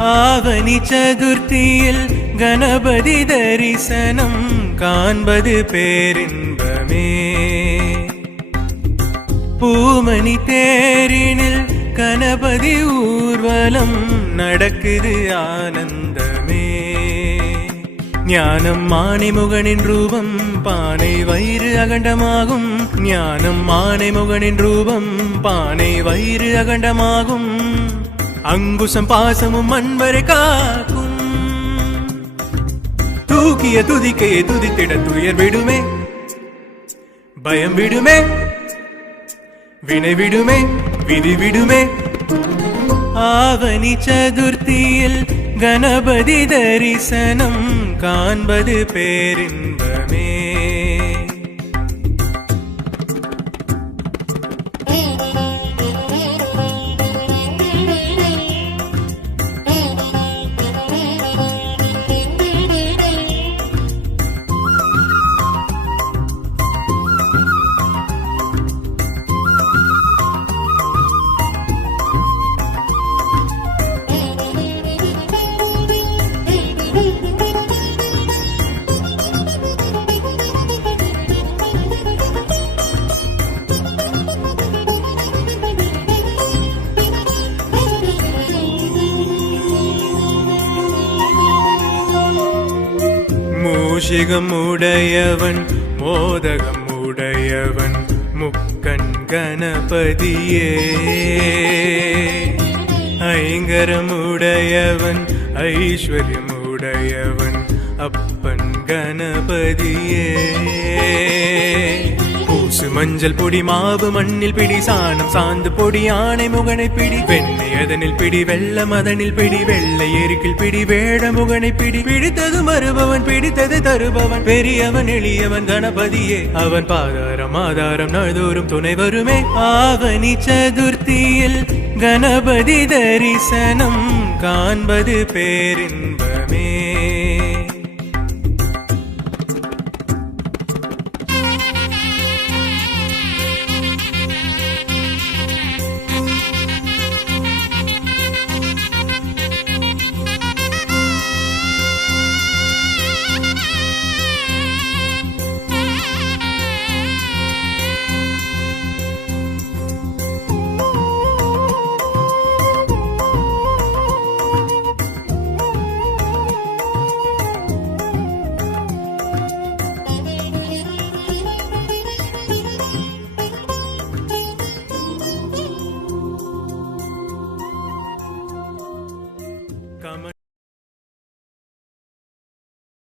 ஆவணி சதுர்த்தியில் கணபதி தரிசனம் காண்பது பேரின்பமே. பூமணி தேரினில் கணபதி ஊர்வலம் நடக்குது ஆனந்தமே. ஞானம் மாணிமுகனின் ரூபம் பானை வயிறு அகண்டமாகும். ஞானம் மாணிமுகனின் ரூபம் பானை வயிறு அகண்டமாகும். அங்குசம் பாசமும் அன்பரை காக்கும். தூக்கிய துதிக்கையை துதித்திட துயர் விடுமே. பயம் விடுமே. வினை விடுமே. விதி விடுமே. ஆவணி சதுர்த்தியில் கணபதி தரிசனம் காண்பது பேரின்பமே. மூஷிகம் உடையவன் மோதகம் உடையவன் முக்கண் கணபதியே. ஐங்கரம் உடையவன் ஐஸ்வர்யம் உடையவன் அப்பன் கணபதியே. பூசு மஞ்சள் பொடி மாவு மண்ணில் பிடி சாணம் சாந்து பொடி ஆணை முகனை பிடி வெண்ணெய் அதனில் பிடி வெள்ள மதனில் பிடி வெள்ளை எருக்கில் பிடி வேட முகனை பிடி பிடித்தது மறுபவன் பிடித்தது தருபவன் பெரியவன் எளியவன் கணபதியே அவன் பாதாரம் ஆதாரம் நாள்தோறும் துணை வருமே. ஆவணி சதுர்த்தியில் கணபதி தரிசனம் காண்பது பேரின்